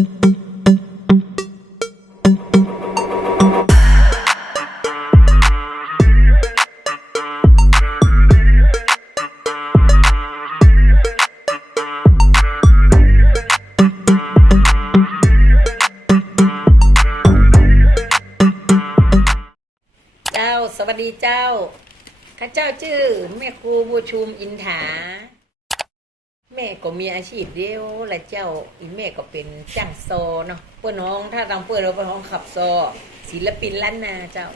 เจ้าสวัสดีเจ้าข้าเจ้าชื่อแม่ครูบูชุมอินถา แม่ก็มีอาชีพเดียวและเจ้าอีแม่ก็เป็นจ้างโซเนาะเพื่อน้องถ้าทางเพื่อนเราเป็นห้องขับโซศิลปินล้านนาเจ้า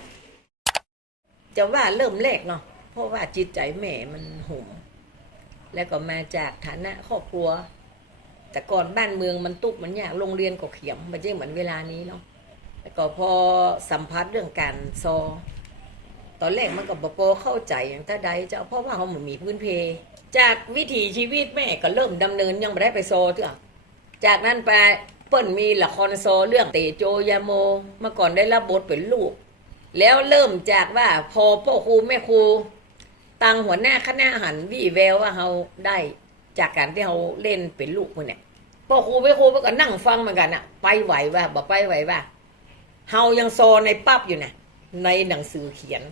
จะว่าเริ่มแรกเนาะเพราะว่าจิตใจแม่มันหุ่มแล้วก็มาจากฐานะครอบครัว แต่ก่อนบ้านเมืองมันตุกมันยากโรงเรียนก็เขียมมันไม่เหมือนเวลานี้เนาะแล้วก็พอสัมผัสเรื่องการซอตอนแรกมันก็บปอเข้าใจอย่างถ้าใดเจ้าเพราะว่าเขาเหมือนมีพื้นเพ จากวิถีชีวิตแม่ก็เริ่มดำเนินยังไม่ได้ไปโซเถอะจากนั้นไปเปิ้นมีละครโซเรื่องเตโจยาโมเมื่อก่อนได้รับบทเป็นลูก แล้วเริ่มจากว่าพอพ่อครูแม่ครูตังหัวหน้าคณะหันวี่แววว่าเขาได้จากการที่เขาเล่นเป็นลูกคนเนี่ยพ่อครูแม่ครูก็นั่งฟังเหมือนกันอะไปไหวว่าบ่ไปไหวว่าเฮายังโซในปั๊บอยู่นะในหนังสือเขียน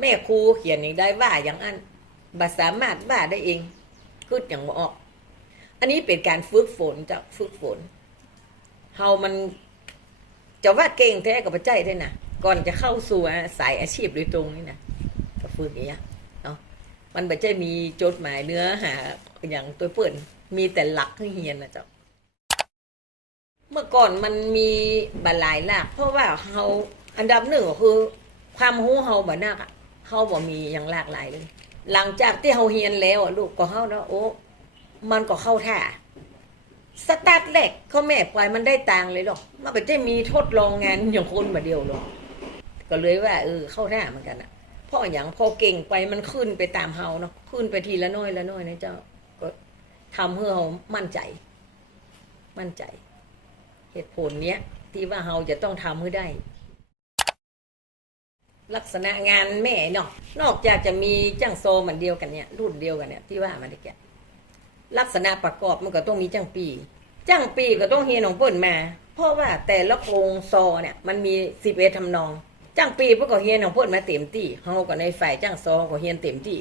แม่ครูเขียนอย่างได้ว่าอย่างอัน บัสามารถว่าได้เองคืดอย่างบ่ออก อันนี้เป็นการฝึกฝนจะฝึกฝนเฮามันจะว่าเก่งแท้กับพระเจ้าแท้นะก่อนจะเข้าสู่สายอาชีพโดยตรงนี่นะก็ฝึกอย่างเงี้ยเนาะมันไม่ใช่มีจดหมายเนื้อหาอย่างตัวเปิ่นมีแต่หลักให้เฮียนนะเจ้าเมื่อก่อนมันมีบาหลายหลากเพราะว่าเฮาอันดับหนึ่งก็คือ ความรู้เฮาบ่นักอะเฮาบ่มีอย่างหลากหลายเลย หลังจากที่เฮาเฮียนแล้วลูกก็เฮาเนาะโอ้มันก็เข้าท่าสตาร์ทแรกเขาแม่ปล่อยมันได้ตังเลยหรอกมันก็จะมีทดลองงานอย่างคนมาเดียวหรอกก็เลยว่าเออเข้าท่าเหมือนกันอะพราะอย่างพอเก่งไปมันขึ้นไปตามเฮาเนาะขึ้นไปทีละน้อยละน้อยนะเจ้าก็ทำให้เฮามั่นใจ มั่นใจ เหตุผลเนี้ยที่ว่าเราจะต้องทำให้ได้ ลักษณะงานแม่เนาะนอกจากจะมีจ้างโซเหมือนเดียวกันเนี่ยรุ่นเดียวกันเนี่ยที่ว่ามาได้แก่ลักษณะประกอบมันก็ต้องมีจ้างปีจ้างปีก็ต้องเฮียนของเปิ่นมา เพราะว่าแต่ละโครงซเนี่ยมันมีสิบเอ็ดทำนองจ้างปีเพื่อก็เฮียนของเปิ่นมาเต็มที่เฮาก็ในฝ่ายจ้างโซก็เฮียนเต็มที่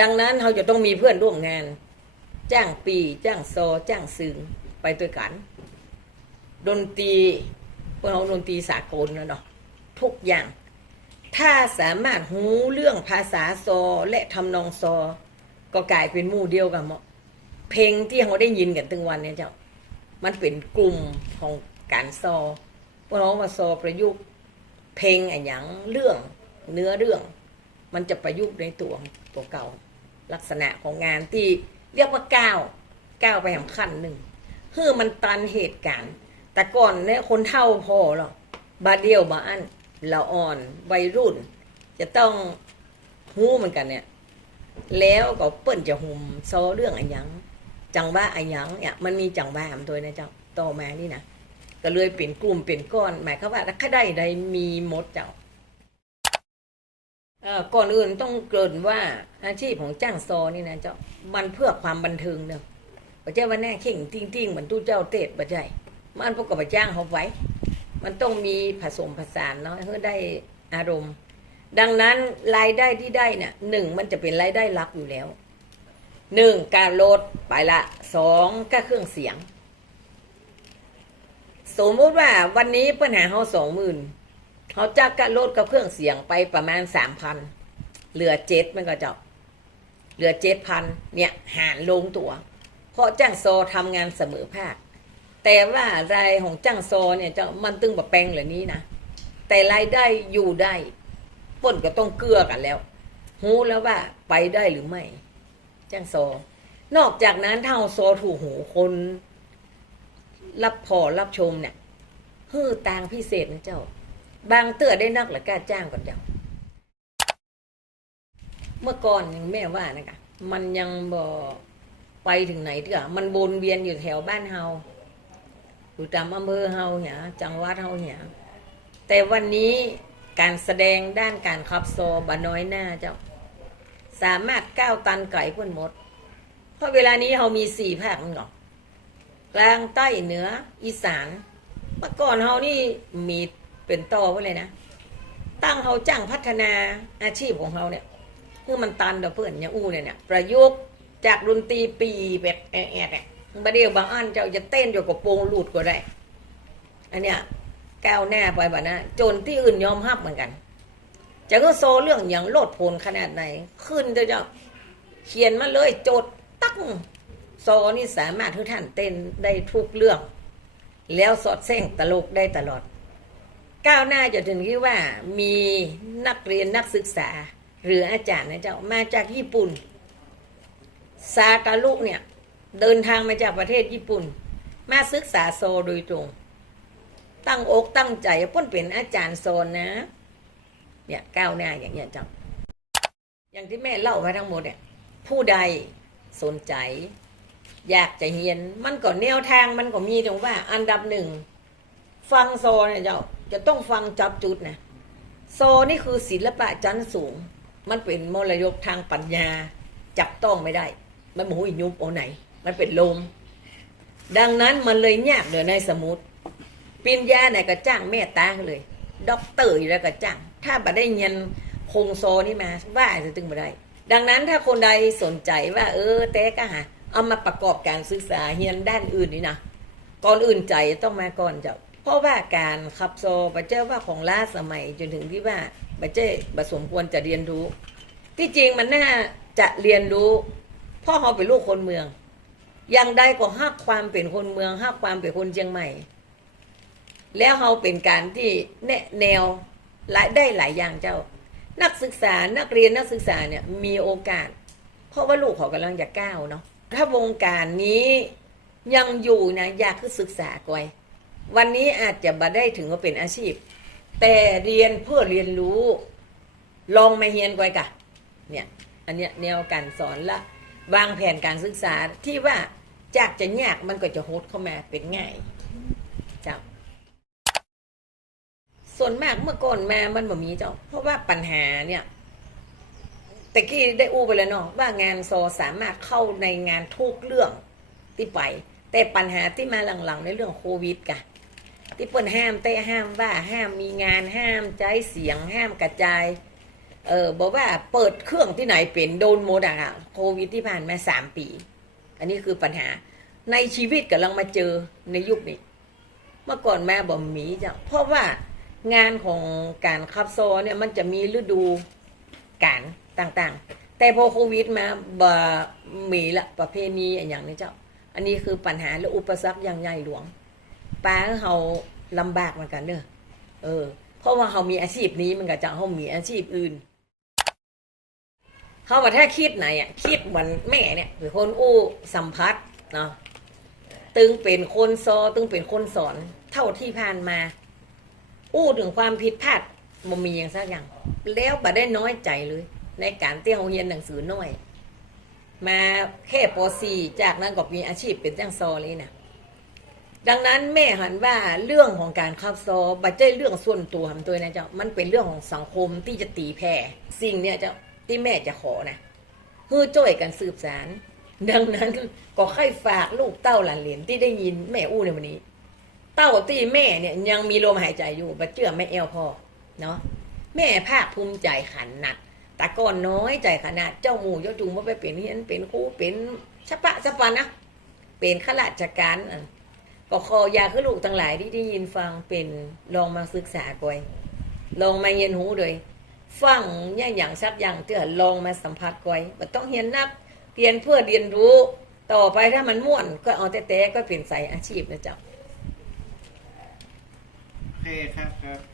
ดังนั้นเราจะต้องมีเพื่อนร่วมงาน จ้างปี จ้างโซจ้างซึงไปด้วยกัน ดนตรีพวกเราดนตรีสากลนะเนาะทุกอย่าง ถ้าสามารถหูเรื่องภาษาซอและทำนองซอ ก็กลายเป็นมู่เดียวกันหมดเพลงที่เราได้ยินกันถึงวันเนี้เจ้า มันเป็นกลุ่มของการซอพวกเรามาซอประยุกต์ เพลงอะไรอย่างเรื่องเนื้อเรื่อง มันจะประยุกต์ในตัวตัวเก่า ลักษณะของงานที่เรียกว่าก้าวก้าวไปแห่งขั้นหนึ่งเพื่อมันตันเหตุการณ์ แต่ก่อนเนี่ยคนเท่าพอหรอกบาเดียวบาอัน ละอ่อนวัยรุ่น จะต้องหู้เหมือนกันเนี่ย แล้วก็เปิ้นจะหุ่มโซเรื่องอันยัง จังว่าอันยังเนี่ยมันมีจังว่ามันตัวนะเจ้าต่อมานี่นะก็เลยเป็นกลุ่มเป็นก้อน หมายความว่าถ้าได้ใดมีมดเจ้าก่อนอื่นต้องเกริ่นว่าอาชีพของจ้างซอนี่นะเจ้ามันเพื่อความบันเทิงเนอะบ่ใช่ว่าแน่เข่งติ้งติ้งเหมือนตู้เจ้าเตดบ่ใช่มันพวกกับจ้างเขาไว้ มันต้องมีผสมผสานเนาะเพื่อได้อารมณ์ ดังนั้นรายได้ที่ได้เนี่ยหนึ่งมันจะเป็นรายได้หลักอยู่แล้วหนึ่งการโหลดไปละสองก็เครื่องเสียง สมมติว่าวันนี้ปัญหาเขาสองหมื่นเขาจะกระโหลดกับเครื่องเสียงไปประมาณสามพันเหลือเจ็ดมันก็จะเหลือเจ็ดพันเนี่ยหารลงตัว เพราะจ้างโซทำงานเสมอภาค แต่ว่ารายของจ้างโซเนี่ยจะมันตึงแบบแปลงเหล่านี้นะแต่รายได้อยู่ได้ป่นก็ต้องเกลือกันแล้วหูแล้วว่าไปได้หรือไม่จ้างโซนอกจากนั้นถ้าเอาโซถูกหูคน รับพอรับชมเนี่ยฮือตางพิเศษนะเจ้า บางเตื้อได้นักหรือกล้าจ้างก่อนเจ้า เมื่อก่อนยังแม่ว่านะคะมันยังบ่ไปถึงไหนเถอะมันวนเวียนอยู่แถวบ้านเฮา อยู่ตามอำเภอเฮาเนี่ยจังหวัดเฮาเนี่ยแต่วันนี้การแสดงด้านการขับโซบะน้อยหน้าเจ้า สามารถก้าวตันไก่พ้นหมด เพราะเวลานี้เฮามีสี่ภาคเนาะกลางใต้เหนือ อีสาน เมื่อก่อนเฮานี่มีเป็นต่อไว้เลยนะ ตั้งเฮาจ้างพัฒนาอาชีพของเฮาเนี่ยคือมันตันเดอกเพื่อนอย่างอู้เนี่ยเนี่ยประยุกต์จากดนตรีปีแบบแอะแอะเนี่ย บาเดียวบางอันเจ้าจะเต้นอยู่กับโปรงหลุดก็ได้อันเนี้ยก้าวหน้าไปแบบนะจนที่อื่นยอมรับเหมือนกันจะก็โซเรื่องอย่างโลดโผนขนาดไหน ขึ้นเจ้าเขียนมาเลยโจทย์ตั้งโซนี่สามารถให้ท่านเต้นได้ทุกเรื่อง แล้วสอดแทรกตลกได้ตลอด ก้าวหน้าจนถึงที่ว่ามีนักเรียนนักศึกษา หรืออาจารย์นะเจ้ามาจากญี่ปุ่น ซาตาลุเนี่ย เดินทางมาจากประเทศญี่ปุ่น มาศึกษาโซโดยตรง ตั้งอกตั้งใจพ้นเป็นอาจารย์โซนนะ เนี่ยก้าวหน้าอย่างเงี้ยจ้าอย่างที่แม่เล่ามาทั้งหมดเนี่ย ผู้ใดสนใจ อยากจะเรียน มันก็แนวทางมันก็มีตรงว่า อันดับหนึ่งฟังโซเนี่ยเจ้าจะต้องฟังจับจุดนะโซนี่คือศิลปะชั้นสูง มันเป็นมรดกทางปัญญา จับต้องไม่ได้ มันหมูอิยุบโอไหน มันเป็นลม ดังนั้นมันเลยยากเลยในสมุดปิญญาไหนก็จ้างแม่ตาเลยด็อกเตอร์อยู่แล้วก็จ้าง ถ้าบัได้เงินคงโซนี่มาว่าจะตึงมาได้ ดังนั้นถ้าคนใดสนใจว่า เออแต่ก็หาเอามาประกอบการศึกษาเฮียนด้านอื่นนี่นะก่อนอื่นใจต้องมาก่อนเจ้าเพราะว่าการขับโซบัเจ้าว่าของล้าสมัยจนถึงที่ว่าบัเจ้บสมควรจะเรียนรู้ ที่จริงมันน่าจะเรียนรู้พ่อเขาเป็นลูกคนเมือง อย่างใดก็ห้าความเป็นคนเมืองห้าความเป็นคนเชียงใหม่ แล้วเขาเป็นการที่แนแนวหลายได้หลายอย่างเจ้า นักศึกษานักเรียนนักศึกษาเนี่ยมีโอกาส เพราะว่าลูกเขากำลังจะก้าวเนาะถ้าวงการนี้ยังอยู่นะอยากคือศึกษาก่อยวันนี้อาจจะมาได้ถึงว่าเป็นอาชีพ แต่เรียนเพื่อเรียนรู้ ลองมาเฮียนก่อยกะเนี่ยอันเนี้ยแนวการสอนละ วางแผนการศึกษาที่ว่าจากจะยากมันก็จะโฮดเข้ามาเป็นง่ายเจ้าส่วนมากเมื่อก่อนมามันบ่มีเจ้า เพราะว่าปัญหาเนี่ยแต่กี้ได้อู้ไปแล้วเนาะว่างานโซสามารถเข้าในงานทุกเรื่องที่ไป แต่ปัญหาที่มาหลังๆในเรื่องโควิดกะที่เปิ้นห้ามเตะห้ามว่าห้ามมีงานห้ามใจเสียงห้ามกระจาย เออบอกว่าเปิดเครื่องที่ไหนเป็นโดนโมดอะค่ะโควิดที่ผ่านมาสามปี อันนี้คือปัญหาในชีวิตกำลังมาเจอในยุคนี้ เมื่อก่อนแม่บ่มีจ้ะเพราะว่างานของการขับโซเนี่ยมันจะมีฤดูการต่างๆ แต่พอโควิดมาบ่มีละประเพณีอนอย่างนี้เจ้า อันนี้คือปัญหาและอุปสรรคอย่างใหญ่หลวงป้าเขาลำบากเหมือนกันเนอะเออ เพราะว่าเขามีอาชีพนี้มันก็จะเขามีอาชีพอื่น เขาว่าถ้าคิดไหนอะคิดเหมือนแม่เนี่ยเป็นคนอู้สัมพัทธ์เนาะตึงเป็นคนซอตึงเป็นคนสอน เท่าที่ผ่านมา อู้ถึงความผิดพลาดบ่มีอย่างสักอย่าง แล้วบ่ได้น้อยใจเลย ในการที่เขาเรียนหนังสือน้อย มาแค่ป .4 จากนั้นก็มีอาชีพเป็นจ้างซอเลยนะดังนั้นแม่หันว่าเรื่องของการขับซอบัจเจ้เรื่องส่วนตัวของตัวนะเจ้ามันเป็นเรื่องของสังคมที่จะตีแผ่สิ่งเนี่ยเจ้า ที่แม่จะขอนะเพื่อช่วยกันสืบสาร ดังนั้นก็ให้ฝากลูกเต้าหลานเหลนที่ได้ยินแม่อู้ในวันนี้ เต้าที่แม่เนี่ยยังมีลมหายใจอยู่บัดเชื่อไม่แอลพ่อเนาะแม่ภาคภูมิใจขันหนักแต่ก่อนน้อยใจขนาดเจ้าหมู่เจ้าจุงว่าไปเป็นเฮียนเป็นครูเป็นชะปะชะปะนะเป็นข้าราชการอะก็ขออยากให้ลูกทั้งหลายที่ได้ยินฟังเป็นลองมาศึกษาก่อยลองมาเรียนหูเลย ฟังอย่างอย่างชัดอย่างเตือลองมาสัมผัสก่อยมันต้องเรียนนักเรียนเพื่อเรียนรู้ต่อไปถ้ามันม่วนก็เอาแต่แต่ก็เปลี่ยนสายอาชีพนะเจ้าโอเคครับครับ